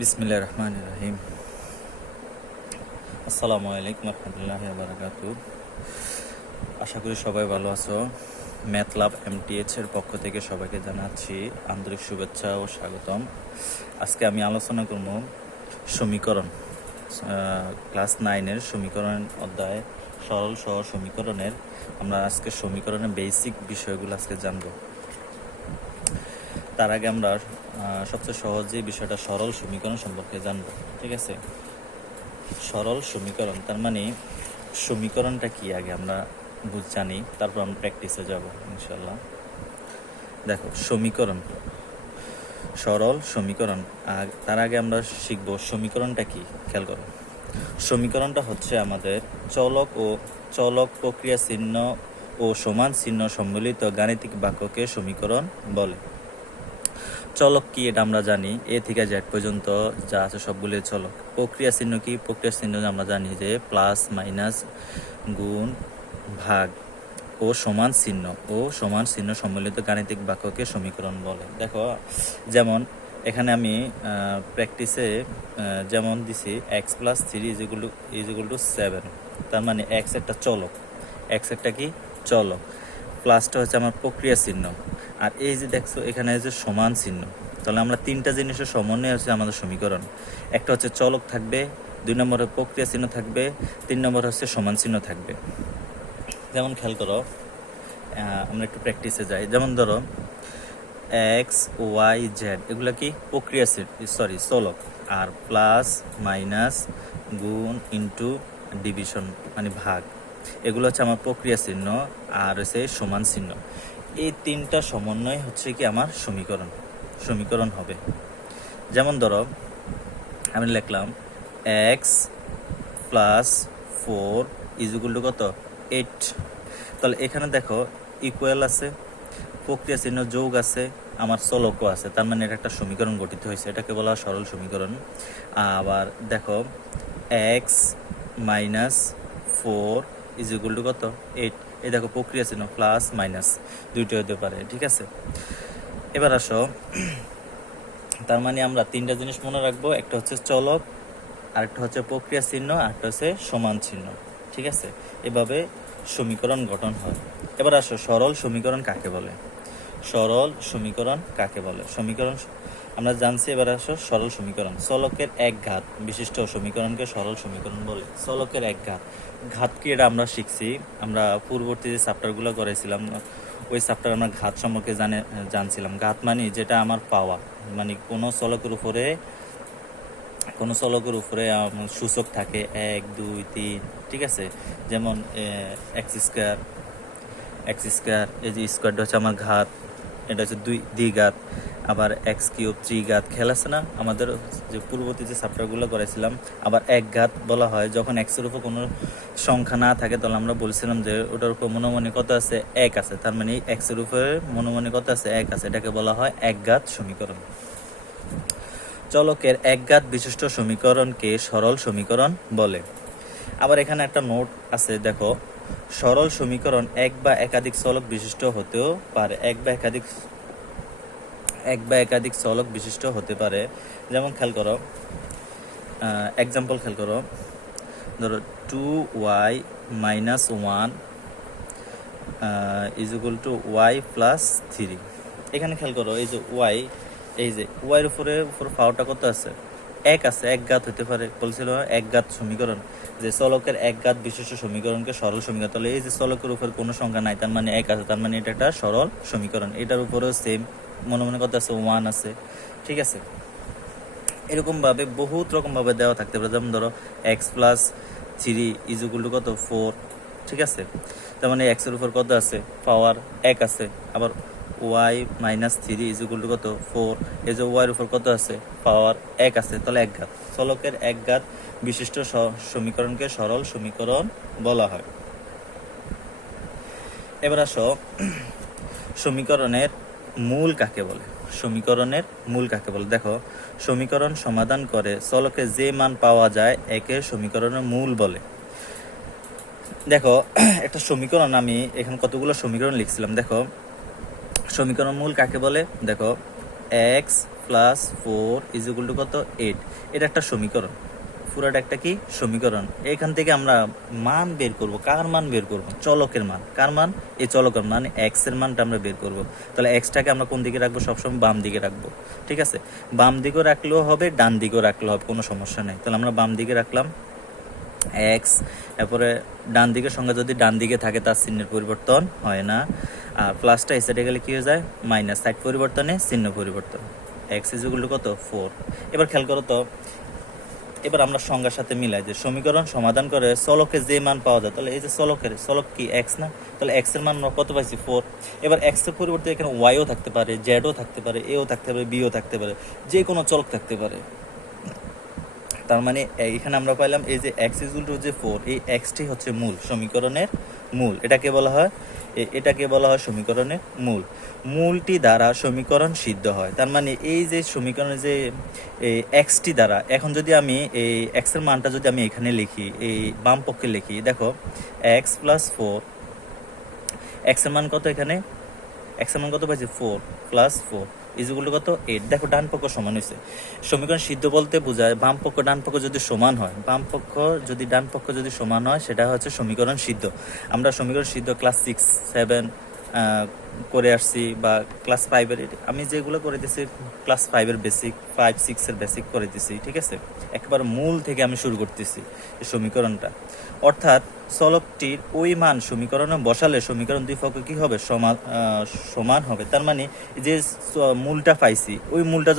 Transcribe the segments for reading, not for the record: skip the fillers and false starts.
বিসমিল্লাহির রহমানির রহিম। আসসালামু আলাইকুম রহমতুল্লাহি ওয়া বারাকাতুহু। আশা করি সবাই ভালো আছো। ম্যাথ লাব MTH এর পক্ষ থেকে সবাইকে জানাচ্ছি আন্তরিক শুভেচ্ছা ও স্বাগতম। আজকে আমি আলোচনা করব সমীকরণ, ক্লাস 9-এর সমীকরণ অধ্যায় সরল সহজ সমীকরণের। আমরা আজকে সমীকরণের বেসিক বিষয়গুলো আজকে জানবো। তার আগে আমরা সবচেয়ে সহজ যে বিষয়টা সরল সমীকরণ সম্পর্কে জানবো। ঠিক আছে, সরল সমীকরণ তার মানে সমীকরণটা কি আগে আমরা জানি, তারপর আমরা প্র্যাকটিসে যাব ইনশাল্লাহ। দেখো, সমীকরণ, সরল সমীকরণ, আর তার আগে আমরা শিখব সমীকরণটা কি। খেয়াল করো, সমীকরণটা হচ্ছে আমাদের চলক প্রক্রিয়া চিহ্ন ও সমান চিহ্ন সম্মিলিত গাণিতিক বাক্যকে সমীকরণ বলে। চলক কি এটা আমরা জানি, এ থেকে জেড পর্যন্ত যা আছে সবগুলি চলক। প্রক্রিয়া চিহ্ন কি, প্রক্রিয়া চিহ্ন আমরা জানি যে প্লাস মাইনাস গুণ ভাগ ও সমান চিহ্ন সম্মিলিত গাণিতিক বাক্যকে সমীকরণ বলে। দেখো, যেমন এখানে আমি প্র্যাকটিসে যেমন দিছি x + 3 = 7, তার মানে x একটা চলক, x একটা কি চলক, প্লাসটা হচ্ছে আমার প্রক্রিয়া চিহ্ন, আর এই যে দেখছো এখানে যে সমান চিহ্ন। তাহলে আমরা তিনটা জিনিসের সমন্বয় হচ্ছে আমাদের সমীকরণ। একটা হচ্ছে চলক থাকবে, 2 নম্বরে প্রক্রিয়া চিহ্ন থাকবে, 3 নম্বর হচ্ছে সমান চিহ্ন থাকবে। যেমন খেয়াল করো, আমরা একটু প্র্যাকটিসে যাই। যেমন ধরো x, y, z এগুলো কি প্রক্রিয়া চলক, আর প্লাস মাইনাস গুণ ইন্টু ডিভিশন মানে ভাগ, এগুলো হচ্ছে আমার প্রক্রিয়া চিহ্ন, আর হচ্ছে সমান চিহ্ন। এই তিনটা সমন্বয় হচ্ছে কি আমার সমীকরণ হবে। যেমন ধরো আমি লিখলাম x + 4 = কত 8। তাহলে এখানে দেখো ইকুয়াল আছে, প্রক্রিয়া চিহ্ন যোগ আছে, আমার চলকও আছে, তার মানে এটা একটা সমীকরণ গঠিত হয়েছে, এটাকে বলা হয় সরল সমীকরণ। আবার দেখো x - 4 = কত 8, এই দেখো প্রক্রিয়া চিহ্ন প্লাস মাইনাস দুইটা হতে পারে। ঠিক আছে, এবার আসো, তার মানে আমরা তিনটা জিনিস মনে রাখবো, একটা হচ্ছে চলক, আরেকটা হচ্ছে প্রক্রিয়া চিহ্ন, আরেকটা হচ্ছে সমান চিহ্ন। ঠিক আছে, এভাবে সমীকরণ গঠন হয়। এবার আসো, সরল সমীকরণ কাকে বলে? সমীকরণ আমরা জানছি। এবার আসো সরল সমীকরণ, চলকের এক ঘাত বিশিষ্ট সমীকরণকে সরল সমীকরণ বলে। চলকের এক ঘাত কি এটা আমরা শিখছি, আমরা পূর্ববর্তী যে চ্যাপ্টারগুলো করেছিলাম ওই চ্যাপ্টার আমরা ঘাত সম্পর্কে জানছিলাম। ঘাত মানে যেটা আমার পাওয়া, মানে কোনো চলকের উপরে সূচক থাকে 1, 2, 3। ঠিক আছে, যেমন x স্কোয়ার, এই যে স্কোয়ারটা হচ্ছে আমার ঘাত, এটা হচ্ছে দ্বিঘাত। আবার x³ 3 ঘাত, খেয়াল আছে না আমাদের যে পূর্ববর্তী যে চ্যাপ্টারগুলো করেছিলাম। আবার এক ঘাত বলা হয় যখন x-এর উপর কোনো সংখ্যা না থাকে, তাহলে আমরা বলছিলাম যে ওটার উপর মনোমনি কত আছে 1 আছে, তার মানে x-এর উপরে মনোমনি কত আছে 1 আছে, এটাকে বলা হয় একঘাত সমীকরণ। চলকের একঘাত বিশিষ্ট সমীকরণকে সরল সমীকরণ বলে। আবার এখানে একটা নোট আছে, দেখো, সরল সমীকরণ এক বা একাধিক চলক বিশিষ্ট হতেও পারে, এক বা একাধিক চলক বিশিষ্ট হতে পারে। যেমন খেয়াল করো, এক্সাম্পল খেয়াল করো, ধরো 2y - 1 = y + 3। এখানে খেয়াল করো, এই যে y, এই যে y এর উপরে পাওয়ারটা কত আছে 1 আছে, একঘাত হতে পারে, বলছিল একঘাত সমীকরণ, যে চলকের একঘাত বিশিষ্ট সমীকরণকে সরল সমীকরণ। তাহলে এই যে চলকের উপর কোনো সংখ্যা নাই, তার মানে 1 আছে, তার মানে এটা একটা সরল সমীকরণ। এটার উপরেও সেম মনে কত আছে 1 আছে। ঠিক আছে, এরকম ভাবে বহুত রকম ভাবে দেওয়া থাকতে পারে। যেমন ধরো x + 3 = কত 4। ঠিক আছে, তার মানে x এর উপর কত আছে পাওয়ার 1 আছে। আবার y - 3 = কত 4, এই যে y এর উপর কত আছে পাওয়ার 1 আছে, তাহলে একঘাত। চলকের একঘাত বিশিষ্ট সমীকরণকে সরল সমীকরণ বলা হয়। এবার আসো, সমীকরণের মূল কাকে বলে? দেখো, সমীকরণ সমাধান করে চলকে যে মান পাওয়া যায় একে সমীকরণের মূল বলে। দেখো, একটা সমীকরণ, আমি এখানে কতগুলো সমীকরণ লিখছিলাম। দেখো, সমীকরণ মূল কাকে বলে? দেখো, x plus 4 is equal to কত 8। এটা একটা সমীকরণ, পুরোটা একটা কি সমীকরণ। এখান থেকে আমরা মান বের করব। কার মান বের করব? চলকের মান। কার মান? এই চলকের মানে এক্স এর মানটা আমরা বের করব। তাহলে এক্সটাকে আমরা কোন দিকে রাখবো? সবসময় বাম দিকে রাখবো, ঠিক আছে। বাম দিকেও রাখলেও হবে, ডান দিকেও রাখলেও হবে, কোনো সমস্যা নেই। তাহলে আমরা বাম দিকে রাখলাম এক্স, এরপরে ডান দিকের সংখ্যা যদি ডান দিকে থাকে তার চিহ্নের পরিবর্তন হয় না, আর প্লাসটা এই সাইডে গেলে কী হয়ে যায়? মাইনাস, সাইড পরিবর্তনে চিহ্ন পরিবর্তন। এক্স ইজ ইকুয়াল টু কত 4। এবার খেয়াল করো তো, এবার আমরা সংজ্ঞার সাথে মিলাই যে সমীকরণ সমাধান করে চলকের যে মান পাওয়া যায়, তাহলে এই যে চলক কি এক্স না, তাহলে এক্স এর মান আমরা কত পাইছি 4। এবার এক্স এর পরিবর্তে এখানে ওয়াইও থাকতে পারে, জেডও থাকতে পারে, এও থাকতে পারে, বিও থাকতে পারে, যে কোনো চলক থাকতে পারে। তার মানে এখানে আমরা পাইলাম এই যে এক্স ইজ ইকুয়াল টু যে 4, এই এক্সটি হচ্ছে মূল, সমীকরণের মূল। এটাকে বলা হয় সমীকরণের মূল। মূলটি দ্বারা সমীকরণ সিদ্ধ হয়। তার মানে এই যে সমীকরণের যে এক্সটি দ্বারা, এখন যদি আমি এই এক্সের মানটা যদি আমি এখানে লিখি, এই বাম পক্ষে লিখি, দেখো এক্স প্লাস 4, এক্সের মান কত? এখানে এক্সের মান কত পাইছি? 4 প্লাস 4 ইজ ইকুয়াল টু কত 8। দেখো ডান পক্ষ সমান হয়েছে। সমীকরণ সিদ্ধ বলতে বোঝায় বাম পক্ষ ডান পক্ষ যদি সমান হয়, বাম পক্ষ যদি ডান পক্ষ যদি সমান হয়, সেটা হচ্ছে সমীকরণ সিদ্ধ। আমরা সমীকরণ সিদ্ধ ক্লাস 6, 7 করে আসছি, বা ক্লাস 5-এর, আমি যেগুলো করে দিচ্ছি ক্লাস 5-এর বেসিক, 5-6-এর বেসিক করে দিচ্ছি, ঠিক আছে। একবার মূল থেকে আমি শুরু করতেছি এই সমীকরণটা। অর্থাৎ চলকটির ওই মান সমীকরণে বসালে সমীকরণ দুই পক্ষ কি হবে? সমান হবে। তার মানে যে মূলটা পাইছি, ওই মূলটা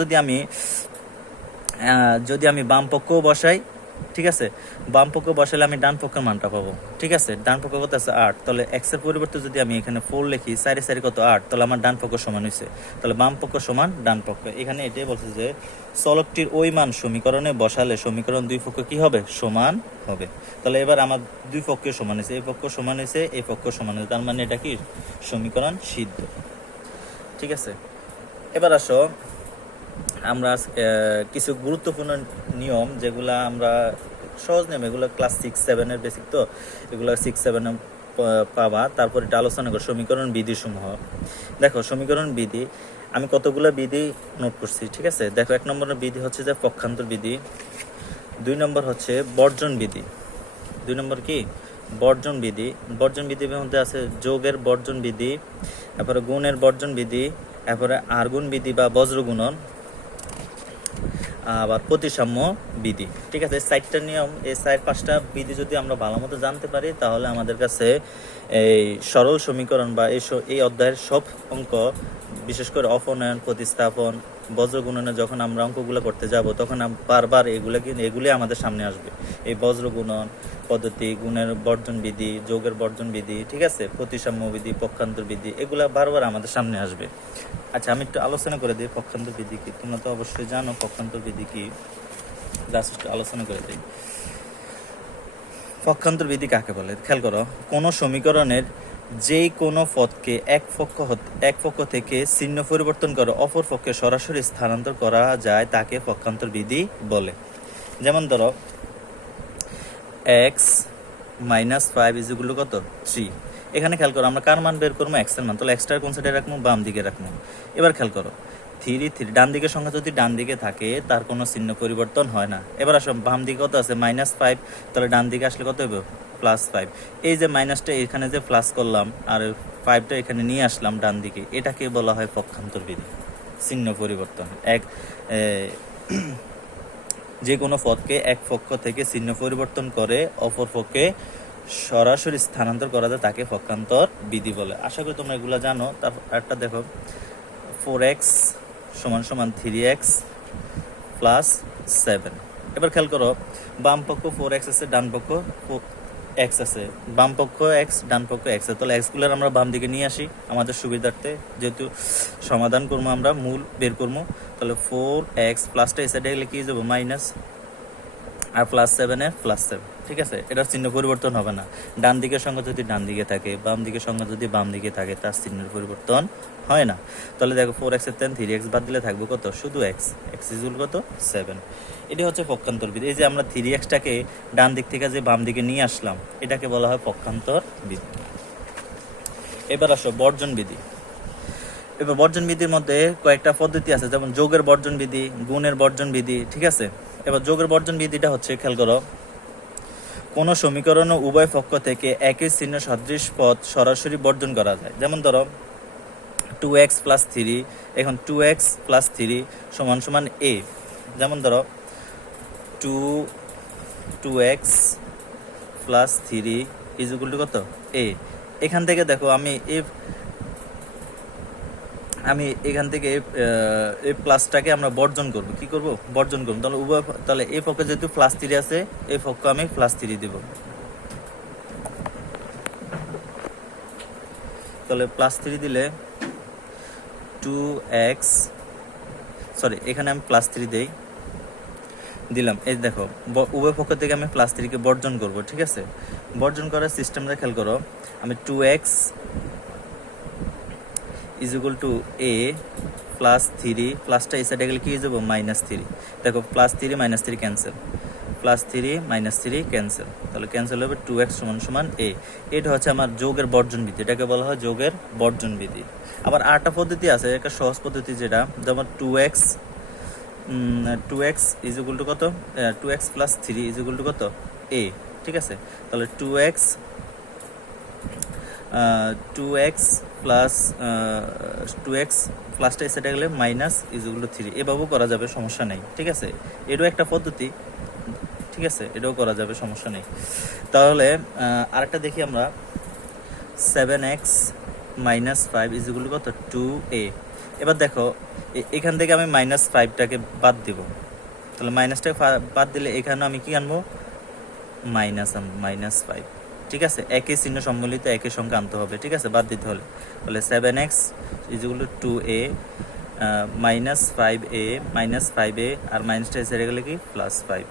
যদি আমি বাম পক্ষও বসাই, ঠিক আছে, বাম পক্ষ বসালে আমি ডান পক্ষের মানটা পাবো, ঠিক আছে। ডান পক্ষ কত আছে? 8। তাহলে এক্স এর পরিবর্তে যদি আমি এখানে 4 লিখি, সাইডে সাইডে কত 8, তাহলে আমার ডান পক্ষ সমান হয়েছে। তাহলে বাম পক্ষ সমান ডান পক্ষ। এখানে এটাই বলছে যে চলকটির ওই মান সমীকরণে বসালে সমীকরণ দুই পক্ষ কি হবে? সমান হবে। তাহলে এবার আমার দুই পক্ষে সমান হয়েছে, এই পক্ষ সমান হয়েছে, এই পক্ষ সমান হয়েছে, তার মানে এটা কি সমীকরণ সিদ্ধ, ঠিক আছে। এবার আসো আমরা কিছু গুরুত্বপূর্ণ নিয়ম, যেগুলা আমরা সহজ নিয়ম, এগুলো ক্লাস 6-7-এর বেসিক, তো এগুলো 6-7-এ পাবা। তারপর এটা আলোচনা করো সমীকরণ বিধি সমূহ। দেখো সমীকরণ বিধি আমি কতগুলো বিধি নোট করছি, ঠিক আছে। দেখো 1 নম্বরের বিধি হচ্ছে যে পক্ষান্তর বিধি, 2 নম্বর হচ্ছে বর্জন বিধি, 2 নম্বর কি বর্জন বিধি। বর্জন বিধির মধ্যে আছে যোগের বর্জন বিধি, তারপরে গুণের বর্জন বিধি, তারপরে আরগুণ বিধি বা বজ্র গুণন, আবার প্রতিসাম্য বিধি, ঠিক আছে। 4টা নিয়ম, এই 4-5টা বিধি যদি আমরা ভালো মতো জানতে পারি, তাহলে আমাদের কাছে এই সরল সমীকরণ বা এই অধ্যায়ের সব অঙ্ক, বিশেষ করে অপনয়ন, প্রতিস্থাপন, বজ্র গুণনে যখন আমরা অঙ্কগুলো করতে যাব, তখন বারবার এগুলি আমাদের সামনে আসবে। এই বজ্র গুণন পদ্ধতি, গুণের বর্জন বিধি, যোগের বর্জন বিধি, ঠিক আছে, প্রতিসাম্য বিধি, পক্ষান্তর বিধি, এগুলা বারবার আমাদের সামনে আসবে। আচ্ছা, আমি একটু আলোচনা করে দিই পক্ষান্তর বিধি কি। তোমরা তো অবশ্যই জানো পক্ষান্তর বিধি কি, জাস্ট একটু আলোচনা করে দিই। পক্ষান্তর বিধি কাকে বলে? খেয়াল করো, কোনো সমীকরণের যে কোনো পদকে এক পক্ষ থেকে চিহ্ন পরিবর্তন করে অপর পক্ষে সরাসরি স্থানান্তর করা যায়, তাকে পক্ষান্তর বিধি বলে। যেমন ধরো x - 5 ইজ ইকুয়াল টু কত 3। এখানে খেয়াল করো, আমরা কার মান বের করবো? x এর মান। তাহলে এক্সটার কোন সাইডে রাখবো? বাম দিকে রাখবো। এবার খেয়াল করো 3 ডান দিকের সংখ্যা যদি ডান দিকে থাকে, তার কোনো চিহ্ন পরিবর্তন হয় না। এবার আসো বাম দিকে কত আছে? -5, তাহলে ডান দিকে আসলে কত হবে? +5। এই যে মাইনাসটা এখানে যে প্লাস করলাম, আর 5টা এখানে নিয়ে আসলাম ডান দিকে, এটাকে বলা হয় পক্ষান্তর বিধি, চিহ্ন পরিবর্তন। যে কোনো পদকে এক পক্ষ থেকে চিহ্ন পরিবর্তন করে অপর পক্ষে সরাসরি স্থানান্তর করা যায়, তাকে পক্ষান্তর বিধি বলে। আশা করি তোমরা এগুলো জানো। তারপর একটা দেখো 4x = 3x + 7। এবার খেয়াল করো, বাম পক্ষ 4x আছে, ডান পক্ষ x আছে, বাম পক্ষ x, ডান পক্ষ x আছে। তাহলে xগুলোর আমরা বাম দিকে নিয়ে আসি আমাদের সুবিধার্থে, যেহেতু সমাধান করবো, আমরা মূল বের করবো। তাহলে 4x প্লাসটা এই সাইডে গেলে কি যাবো? মাইনাস, আর +7 +7, ঠিক আছে। এটার চিহ্ন পরিবর্তন হবে না। ডান দিকের সংখ্যা যদি ডান দিকে থাকে, বাম দিকের সংখ্যা যদি বাম দিকে থাকে, তার চিহ্নের পরিবর্তন হয় না। তাহলে দেখো 4x এর 3x বাদ দিলে থাকবে কত? শুধু x ইকুয়াল কত? 7। এটি হচ্ছে পক্ষান্তর বিধি। এই যে আমরা 3xটাকে ডান দিক থেকে যে বাম দিকে নিয়ে আসলাম, এটাকে বলা হয় পক্ষান্তর বিধি। এবার আসো বর্জন বিধি। এবার বর্জন বিধির মধ্যে কয়েকটা পদ্ধতি আছে, যেমন যোগের বর্জন বিধি, গুণের বর্জন বিধি, ঠিক আছে। এবার যোগের বর্জন বিধিটা হচ্ছে, খেয়াল করো, কোনো সমীকরণ উভয় পক্ষ থেকে একই চিহ্ন সদৃশ পদ সরাসরি বর্জন করা যায়। যেমন ধরো 2x + 3, এখন 2x + 3 = a। যেমন ধরো 2x + 3 = কত, a। এখান থেকে দেখো আমি এখান থেকে এই প্লাসটাকে আমরা বর্জন করব। কি করব? বর্জন করব। তাহলে এই পক্ষে যেহেতু +3 আছে, এই পক্ষে আমি +3 দিব। তাহলে +3 দিলে 2x, এখানে আমি +3 দিলাম। এই দেখো, উভয় পক্ষ থেকে আমি +3 কে বর্জন করব, ঠিক আছে। বর্জন করার সিস্টেমটা খেয়াল করো। আমি 2x = a +3, প্লাসটা এই সাইডে গেলে কি হয়ে যাবো? -3। দেখো +3 -3 ক্যান্সেল, +3 -3 ক্যান্সেল, তাহলে ক্যান্সেল হবে 2x = a। এটা হচ্ছে আমার যোগের বর্জন বিধি, এটাকে বলা হয় যোগের বর্জন বিধি। আবার আরেকটা পদ্ধতি আছে, একটা সহজ পদ্ধতি, যেটা যেমন 2x = কত, 2x + 3 = কত, a, ঠিক আছে। তাহলে 2x প্লাসটা সেটা গেলে -3, এভাবেও করা যাবে, সমস্যা নেই, ঠিক আছে। এটাও একটা পদ্ধতি, ঠিক আছে, এটাও করা যাবে, সমস্যা নেই। তাহলে আরেকটা দেখি আমরা, 7x - 5 = কত, 2a। এবার দেখো এখান থেকে আমি -5টাকে বাদ দিব, তাহলে মাইনাসটাকে বাদ দিলে এখানে আমি কি আনবো? -5, ঠিক আছে। একই চিহ্ন সম্মিলিত একই সংখ্যা আনতে হবে, ঠিক আছে, বাদ দিতে হলে। তাহলে 7x = 2a -5a আর মাইনাসটা এসে গেলে কি +5,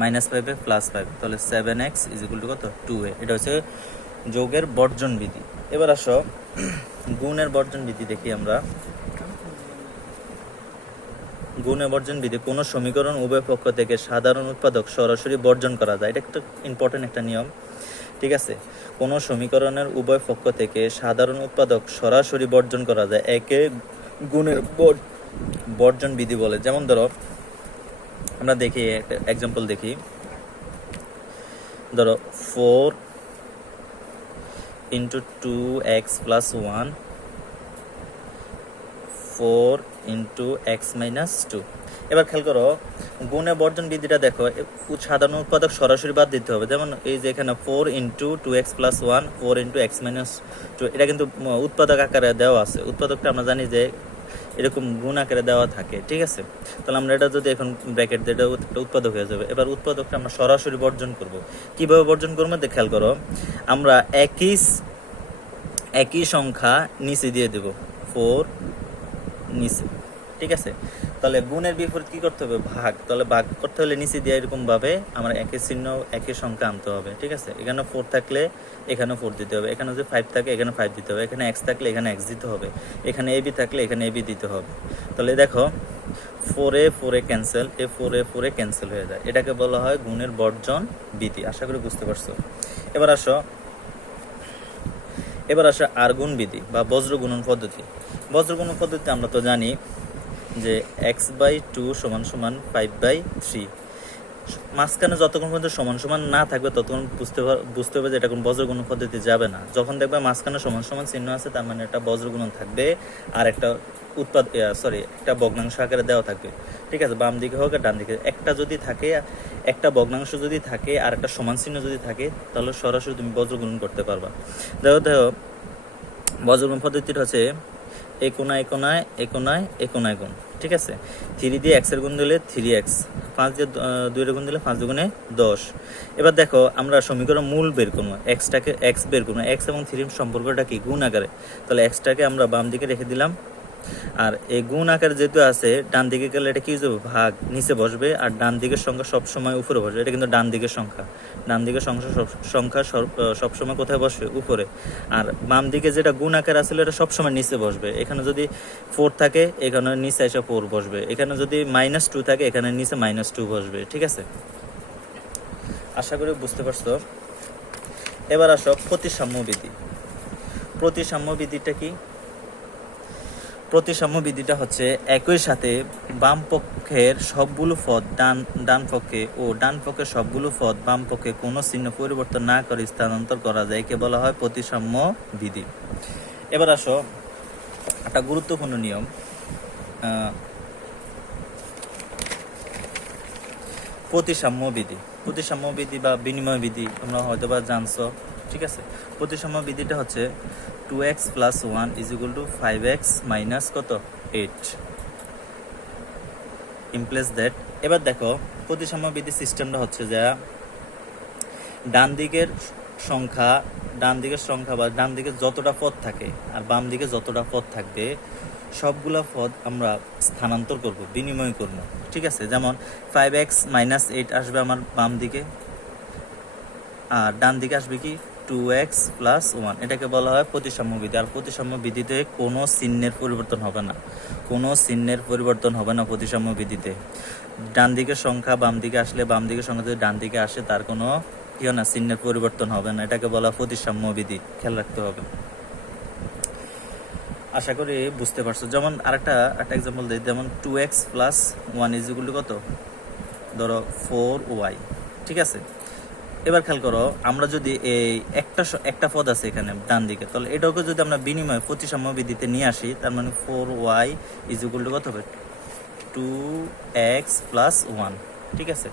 -5 এ +5, তাহলে 7x = কত, 2a। এটা হচ্ছে যোগের বর্জন বিধি। এবার আসো গুণের বর্জন বিধি দেখি আমরা। গুণের বর্জন বিধি, কোনো সমীকরণ উভয় পক্ষ থেকে সাধারণ উৎপাদক সরাসরি বর্জন করা যায়। এটা একটা ইম্পর্টেন্ট একটা নিয়ম, ঠিক আছে। কোনো সমীকরণের উভয় পক্ষ থেকে সাধারণ উৎপাদক সরাসরি বর্জন করা যায়, একে গুণের বর্জন বিধি বলে। যেমন ধরো আমরা দেখি একটা এক্সাম্পল দেখি, ধরো 4 × 2x + 1, 4 × x - 2। এবার খেয়াল করো, গুণের বর্জন বিধিটা দেখো, সাধারণ উৎপাদক সরাসরি বাদ দিতে হবে। যেমন এই যে এখানে 4 × 2x + 1, 4 × x - 2, এটা কিন্তু উৎপাদক আকারে দেওয়া আছে। উৎপাদকটা আমরা জানি যে এরকম গুণ আকারে দেওয়া থাকে, ঠিক আছে। তাহলে আমরা এটা যদি এখন ব্র্যাকেট দিয়ে, এটা উৎপাদক হয়ে যাবে। এবার উৎপাদকটা আমরা সরাসরি বর্জন করব। কিভাবে বর্জন করবো? খেয়াল করো, আমরা একই সংখ্যা নিচে দিয়ে দেব, 4 নিচে, ঠিক আছে। তাহলে গুণের বিপরীত কি করতে হবে? ভাগ। তাহলে ভাগ করতে হলে নিচে দিয়ে এরকম ভাবে আমার একই চিহ্ন একই সংখ্যা আনতে হবে, ঠিক আছে। এখানে 4 থাকলে এখানে 4 দিতে হবে, এখানে যদি 5 থাকে এখানে 5 দিতে হবে, এখানে x থাকলে এখানে x দিতে হবে, এখানে ab থাকলে এখানে ab দিতে হবে। তাহলে দেখো 4 ক্যান্সেল, 4 ক্যান্সেল হয়ে যায়। এটাকে বলা হয় গুণের বর্জন বিধি। আশা করি বুঝতে পারছো। এবার আসো আর গুণ বিধি বা বজ্র গুণন পদ্ধতি। বজ্র গুণন পদ্ধতি আমরা তো জানি যে x/2 = 5/3। মাঝখানে যতক্ষণ পর্যন্ত সমান সমান না থাকবে ততক্ষণ বুঝতে হবে যে এটা কোন বজ্র গুণন পদ্ধতি যাবে না। যখন দেখবে মাঝখানে সমান সমান চিহ্ন আছে, তার মানে এটা বজ্র গুণন থাকবে, আর একটা একটা ভগ্নাংশ আকারে দেওয়া থাকবে, ঠিক আছে। বাম দিকে হোক আর ডান দিকে, একটা যদি থাকে, একটা ভগ্নাংশ যদি থাকে আর একটা সমান চিহ্ন যদি থাকে, তাহলে সরাসরি তুমি বজ্র গুণন করতে পারবা। দেখো বজ্র গুণন পদ্ধতিটা হচ্ছে একোনায় গুণ, ঠিক আছে। 3 দিয়ে x এর গুণ দিলে 3x, 5 দিয়ে 2 এর গুণ দিলে 5 দুগুণে 10। এবার দেখো আমরা সমীকরণ মূল বের করবো, xটাকে x বের করবো। x এবং 3 সম্পর্কটা কি? গুণ আকারে। তাহলে xটাকে আমরা বাম দিকে রেখে দিলাম, আর এই গুণ আকারে যেহেতু আছে, ডান দিকে গেলে এটা কি যাবে? ভাগ, নিচে বসবে, আর ডান দিকের সংখ্যা সবসময় উপরে বসবে। এটা কিন্তু ডান দিকের সংখ্যা সবসময় কোথায় বসবে? উপরে। আর বাম দিকে যেটা গুণ আকার আসলে এটা সবসময় নিচে বসবে। এখানে যদি 4 থাকে এখানে নিচে এসে 4 বসবে, এখানে যদি -2 থাকে এখানে নিচে -2 বসবে, ঠিক আছে। আশা করি বুঝতে পারছো। এবার আসো প্রতিসাম্য বিধি। প্রতিসাম্য বিধিটা কি? প্রতিসাম্য বিধিটা হচ্ছে একই সাথে বাম পক্ষের সবগুলো পদ ডান পক্ষে ও ডান পক্ষের সবগুলো পদ বাম পক্ষে কোনো চিহ্ন পরিবর্তন না করে স্থানান্তর করা যায়, একে বলা হয় প্রতিসাম্য বিধি। এবার আসো একটা গুরুত্বপূর্ণ নিয়ম, প্রতিসাম্য বিধি। প্রতিসাম্য বিধি বা বিনিময় বিধি তোমরা হয়তো বা জানছো, ঠিক আছে। প্রতিসাম্য বিধিটা হচ্ছে 2x + 1 = 5x - কত 8 ইমপ্লাইজ দ্যাট। এবার দেখো প্রতিসাম্য বিধি সিস্টেমটা হচ্ছে যে ডান দিকের সংখ্যা বা ডান দিকে যতটা পদ থাকে আর বাম দিকে যতটা পদ থাকবে সবগুলা পদ আমরা স্থানান্তর করব, বিনিময় করব, ঠিক আছে। যেমন 5x - 8 আসবে আমার বাম দিকে, আর ডান দিকে আসবে কি 2x + 1। এটাকে বলা হয় প্রতিসাম্য বিধি। আর প্রতিসাম্য বিধিতে কোনো চিহ্নের পরিবর্তন হবে না, কোনো চিহ্নের পরিবর্তন হবে না প্রতিসাম্য বিধিতে। ডান দিকের সংখ্যা বাম দিকে আসলে বাম দিকের সংখ্যা যদি ডান দিকে আসে তার কোনো না চিহ্নের পরিবর্তন হবে না, এটাকে বলা প্রতিসাম্য বিধি। খেয়াল রাখতে হবে। আশা করি বুঝতে পারছো। যেমন আরেকটা এক্সাম্পল দিই, যেমন 2x + 1 = কত, ধরো 4y, ঠিক আছে। এবার খেয়াল করো, আমরা যদি এই একটা পদ আছে এখানে ডান দিকে, তাহলে এটাকে যদি আমরা বিনিময় প্রতিসাম্য বিধিতে নিয়ে আসি, তার মানে 4y = কত হবে 2x + 1, ঠিক আছে।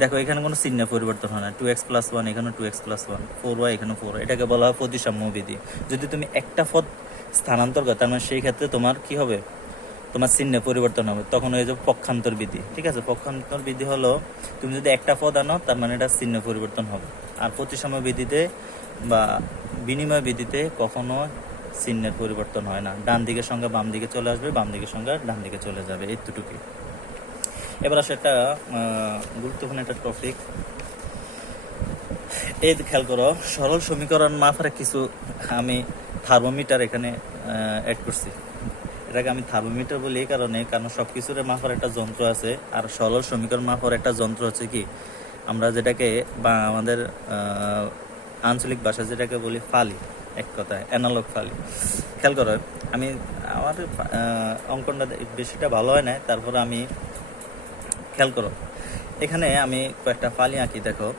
দেখো এখানে কোনো চিহ্ন পরিবর্তন হয় না, 2x + 1 এখানে 2x + 1, 4y এখানে 4, এটাকে বলা হয় প্রতিসাম্য বিধি। যদি তুমি একটা পদ স্থানান্তর করো তার মানে সেই ক্ষেত্রে তোমার কি হবে, তোমার চিহ্নে পরিবর্তন হবে, তখন হয়ে যাবে পক্ষান্তর বিধি, ঠিক আছে। পক্ষান্তর বিধি হলো তুমি যদি একটা পদ আনো তার মানে এটা চিহ্ন পরিবর্তন হবে। আর প্রতিসাম্য বিধিতে বা বিনিময় বিধিতে কখনো চিহ্নের পরিবর্তন হয় না, ডান দিকের সংখ্যা বাম দিকে চলে আসবে, বাম দিকের সংখ্যা ডান দিকে চলে যাবে, এইটুকুই। এবার আসে একটা গুরুত্বপূর্ণ একটা টপিক, এই খেয়াল করো, সরল সমীকরণ মাপার কিছু আমি থার্মোমিটার এখানে অ্যাড করছি। এটাকে আমি থার্মোমিটার বলি এই কারণ সব কিছুর মাপার একটা যন্ত্র আছে, আর সরল সমীকরণ মাপার একটা যন্ত্র হচ্ছে কি আমরা যেটাকে বা আমাদের আঞ্চলিক ভাষায় যেটাকে বলি ফালি, এক কথায় অ্যানালগ ফালি। খেয়াল করো, আমি আমার অঙ্কনটা বেশিটা ভালো হয় না, তারপরে আমি খেয়াল করো এখানে আমি কয়েকটা ফালি আঁকি। দেখো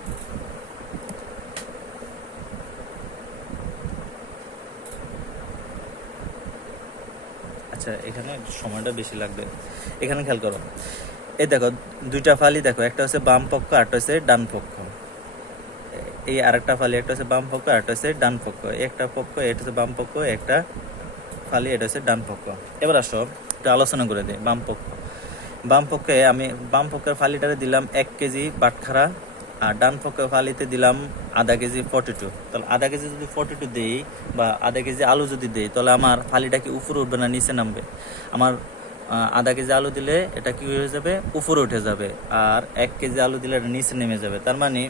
আচ্ছা, এখানে সময়টা বেশি লাগবে। এখানে খেয়াল করো, এই দেখো দুইটা ফালি, দেখো একটা হচ্ছে বাম পক্ষ আরটা হচ্ছে ডান পক্ষ। এই আরেকটা ফালি, একটা হচ্ছে বাম পক্ষ আরটা হচ্ছে ডান পক্ষ। একটা পক্ষ এটা হচ্ছে বাম পক্ষ, একটা ফালি এটা হচ্ছে ডান পক্ষ। এবার আসো একটু আলোচনা করে দিই। বাম পক্ষে আমি বাম পক্ষের ফালিটারে দিলাম 1 কেজি বাটখারা, আর ডান পক্ষের ফালিতে দিলাম আধা কেজি 42। তাহলে আধা কেজি যদি 42 দিই বা আধা কেজি আলু যদি দিই, তাহলে আমার ফালিটা কি উপরে উঠবে না নিচে নামবে? আমার আধা কেজি আলু দিলে এটা কি হয়ে যাবে, উপরে উঠে যাবে, আর 1 কেজি আলু দিলে এটা নিচে নেমে যাবে। তার মানে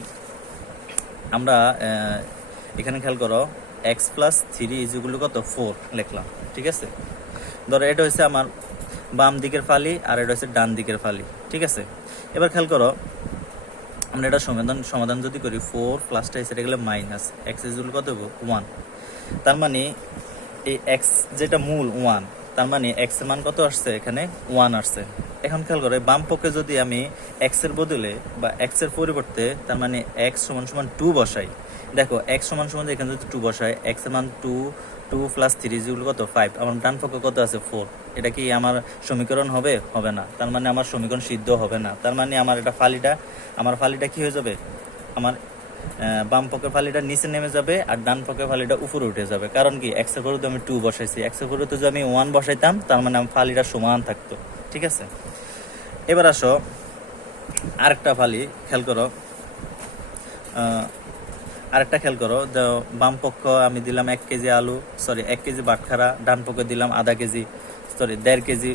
আমরা এখানে খেয়াল করো x + 3 = কত 4 লিখলাম, ঠিক আছে। ধরো এটা হচ্ছে আমার বাম দিকের ফালি আর এটা হচ্ছে ডান দিকের ফালি, ঠিক আছে। এবার খেয়াল করো, আমরা এটা সমাধান যদি করি, 4 প্লাসটা এসে গেলে মাইনাস x = কত 1। তার মানে এই x যেটা মূল 1, তার মানে x এর মান কত আসছে, এখানে 1 আসছে। এখন খেয়াল করে বাম পক্ষে যদি আমি x এর বদলে বা x এর পরিবর্তে তার মানে x = 2 বসাই, দেখো x = এখানে যদি 2 বসাই, x এর মান 2 + 3 = কত 5, আমার ডান পক্ষে কত আছে 4। এটা কি আমার সমীকরণ হবে? হবে না। তার মানে আমার সমীকরণ সিদ্ধ হবে না। তার মানে আমার আমার ফালিটা কি হয়ে যাবে, আমার বাম পক্ষের ফালিটা নিচে নেমে যাবে আর ডান পক্ষের ফালিটা উপরে উঠে যাবে। কারণ কি x এর পরিবর্তে আমি 2 বসাইছি, x এর পরিবর্তে যদি আমি 1 বসাইতাম তার মানে আমার ফালিটা সমান থাকতো, ঠিক আছে। এবার আসো আরেকটা ফালি খেয়াল করো, বাম পক্ষ আমি দিলাম 1 কেজি আলু, 1 কেজি বাটখারা, ডান পক্ষে দিলাম দেড় কেজি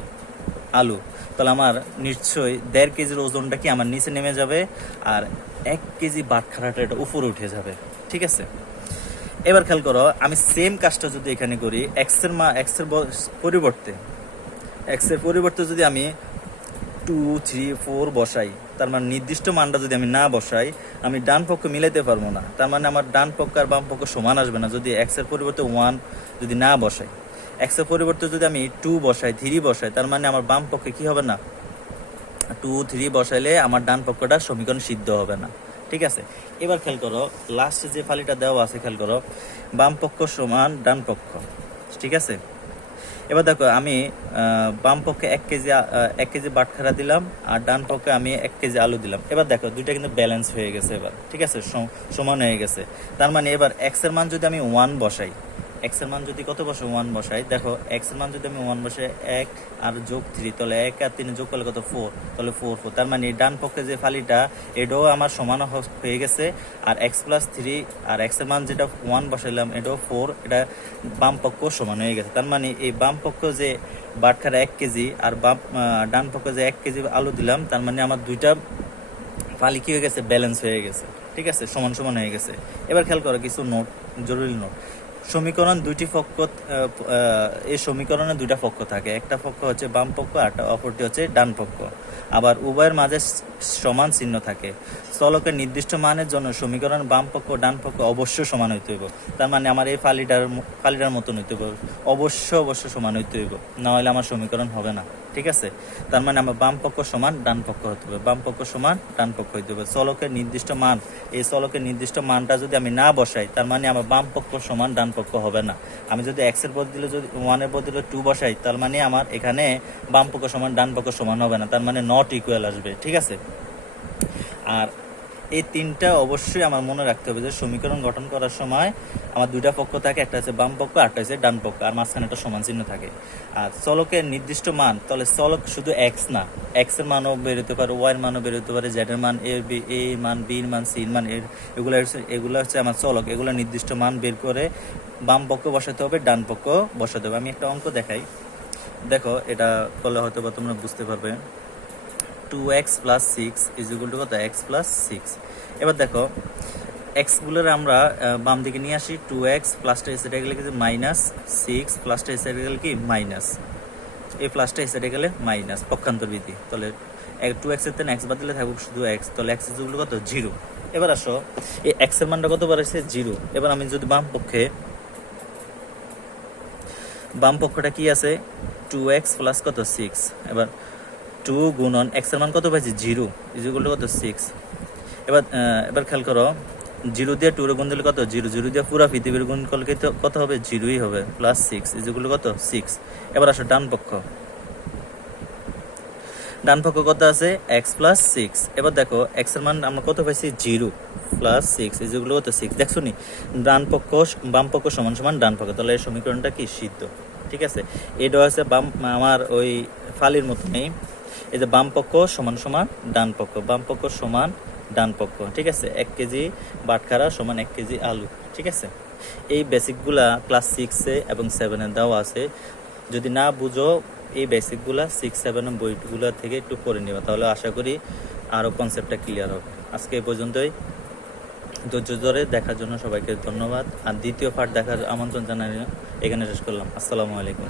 আলু। তাহলে আমার নিশ্চয়ই 1.5 কেজির ওজনটা কি আমার নিচে নেমে যাবে, আর 1 কেজি বাটখারাটা এটা উপরে উঠে যাবে, ঠিক আছে। এবার খেয়াল করো, আমি সেম কাজটা যদি এখানে করি, x এর পরিবর্তে যদি আমি 2, 3, 4 বসাই, তার মানে নির্দিষ্ট মানটা যদি আমি না বসাই, আমি ডান পক্ষ মিলাইতে পারবো না। তার মানে আমার ডান পক্ষ আর বাম পক্ষ সমান আসবে না যদি x এর পরিবর্তে 1 যদি না বসাই। এক্স এর পরিবর্তে যদি আমি 2 বসাই 3 বসাই, তার মানে আমার বাম পক্ষে কি হবে না, 2 3 বসাইলে আমার ডান পক্ষটা সমীকরণ সিদ্ধ হবে না। ঠিক আছে, এবার খেয়াল করো লাস্টে যে ফালিটা দেওয়া আছে, খেয়াল করো বাম পক্ষ সমান ডান পক্ষ। ঠিক আছে, এবার দেখো আমি বাম পক্ষে 1 কেজি বাটখারা দিলাম, আর ডান পক্ষে আমি 1 কেজি আলু দিলাম। এবার দেখো দুইটা কিন্তু ব্যালেন্স হয়ে গেছে এবার। ঠিক আছে, সমান হয়ে গেছে। তার মানে এবার এক্স এর মান যদি আমি 1 বসাই, এক্স এর মান যদি কত বসে 1 বসাই, দেখো এক্স এর মান যদি আমি 1 বসে 1 আর যোগ 3, তাহলে 1 আর 3 যোগ করলে কত 4, তাহলে 4 4। তার মানে ডান পক্ষে যে ফালিটা এটাও আমার সমান হয়ে গেছে, আর x প্লাস 3 আর x এর মান যেটা 1 বসাইলাম এটাও 4, এটা বাম পক্ষ সমান হয়ে গেছে। তার মানে এই বাম পক্ষ যে বাটখারা 1 কেজি আর ডান পক্ষে যে 1 কেজি আলু দিলাম, তার মানে আমার দুইটা ফালি কি হয়ে গেছে, ব্যালেন্স হয়ে গেছে। ঠিক আছে, সমান সমান হয়ে গেছে। এবার খেয়াল করো কিছু নোট, জরুরি নোট। সমীকরণ দুইটি পক্ষ, এই সমীকরণে দুইটা পক্ষ থাকে, একটা পক্ষ হচ্ছে বাম পক্ষ আর অপরটি হচ্ছে ডান পক্ষ। আবার উভয়ের মাঝে সমান চিহ্ন থাকে। চলকের নির্দিষ্ট মানের জন্য সমীকরণ বাম পক্ষ ডান পক্ষ অবশ্যই সমান হইতে হইব। তার মানে আমার এই ফালিটার মতন হইতে হইব, অবশ্যই সমান হইতে হইব, না হলে আমার সমীকরণ হবে না। ঠিক আছে, তার মানে আমার বাম পক্ষ সমান ডান পক্ষ হতে হবে, বাম পক্ষ সমান ডান পক্ষ হইতে হবে। চলকের নির্দিষ্ট মান, এই চলকের নির্দিষ্ট মানটা যদি আমি না বসাই, তার মানে আমার বাম পক্ষ সমান ডান পক্ষ হবে না। আমি যদি এক্স এর বদলে যদি 1 এর বদলে 2 বসাই, তার মানে আমার এখানে বাম পক্ষ সমান ডান পক্ষ সমান হবে না, তার মানে নট ইকুয়াল আসবে। ঠিক আছে, আর এই তিনটা অবশ্যই আমার মনে রাখতে হবে যে সমীকরণ গঠন করার সময় আমার দুইটা পক্ষ থাকে, একটা হচ্ছে বাম পক্ষ আরটা হচ্ছে ডান পক্ষ, আর মাঝখানে একটা সমান চিহ্ন থাকে। আর চলকের নির্দিষ্ট মান, তাহলে চলক শুধু এক্স না, এক্স এর মানও বেরোতে পারে, ওয়াই এর মানও বেরোতে পারে, জেড এর মান, এ মান, বি এর মান, সি এর মান, এগুলো হচ্ছে আমার চলক। এগুলো নির্দিষ্ট মান বের করে বাম পক্ষ বসাতে হবে, ডান পক্ষ বসাতে হবে। আমি একটা অঙ্ক দেখাই, দেখো এটা করলে হয়তো বা তোমরা বুঝতে পারবে। 2x plus 6 is equal to কত, x plus 6। এবার দেখো এক্সগুলোর আমরা বাম দিকে নিয়ে আসি, 2x প্লাসটা এসে গেলে কি মাইনাস 6 প্লাসটা এসে গেলে কি মাইনাস, এই প্লাসটা এসে গেলে মাইনাস, পক্ষান্তর বিধি। তাহলে 2x এর থেকে x বাদ দিলে থাকবে শুধু x, তাহলে x ইকুয়াল টু কত, 0। এবার আসো এই x এর মানটা কত বাড়াইছে, 0। এবার আমি যদি বাম পক্ষটা কি আছে, 2x প্লাস কত 6, এবার 2 গুণন x এর মান কত পাইছি, 0 ইকুয়াল টু কত 6। এবার খেয়াল করো 0 দিয়ে 2 এর গুণ দিলে কত, 0 0 দিয়ে পুরো পৃথিবীর গুণ করলে কত হবে, 0ই হবে, প্লাস 6 ইকুয়াল টু কত 6। এবার আসো ডান পক্ষ কত আছে, x প্লাস 6। এবার দেখো x এর মান আমরা কত পাইছি, 0 প্লাস 6 ইকুয়াল টু কত 6। দেখছো নি, বাম পক্ষ সমান সমান ডান পক্ষ, তাহলে এই সমীকরণটা কি সিদ্ধ। ঠিক আছে, এটা আছে আমার ওই ফালির মতো নেই, এই যে বাম পক্ষ সমান সমান ডান পক্ষ, বাম পক্ষ সমান ডান পক্ষ। ঠিক আছে, 1 কেজি বাটখারা সমান 1 কেজি আলু। ঠিক আছে, এই বেসিকগুলা ক্লাস 6 এবং 7 দেওয়া আছে। যদি না বুঝো এই বেসিকগুলা 6 7 বইগুলো থেকে একটু পড়ে নেবা, তাহলে আশা করি আরও কনসেপ্টটা ক্লিয়ার হবে। আজকে এই পর্যন্তই, ধৈর্য ধরে দেখার জন্য সবাইকে ধন্যবাদ। আর দ্বিতীয় পার্ট দেখার আমন্ত্রণ জানাই এখানে শেষ করলাম। আসসালামু আলাইকুম।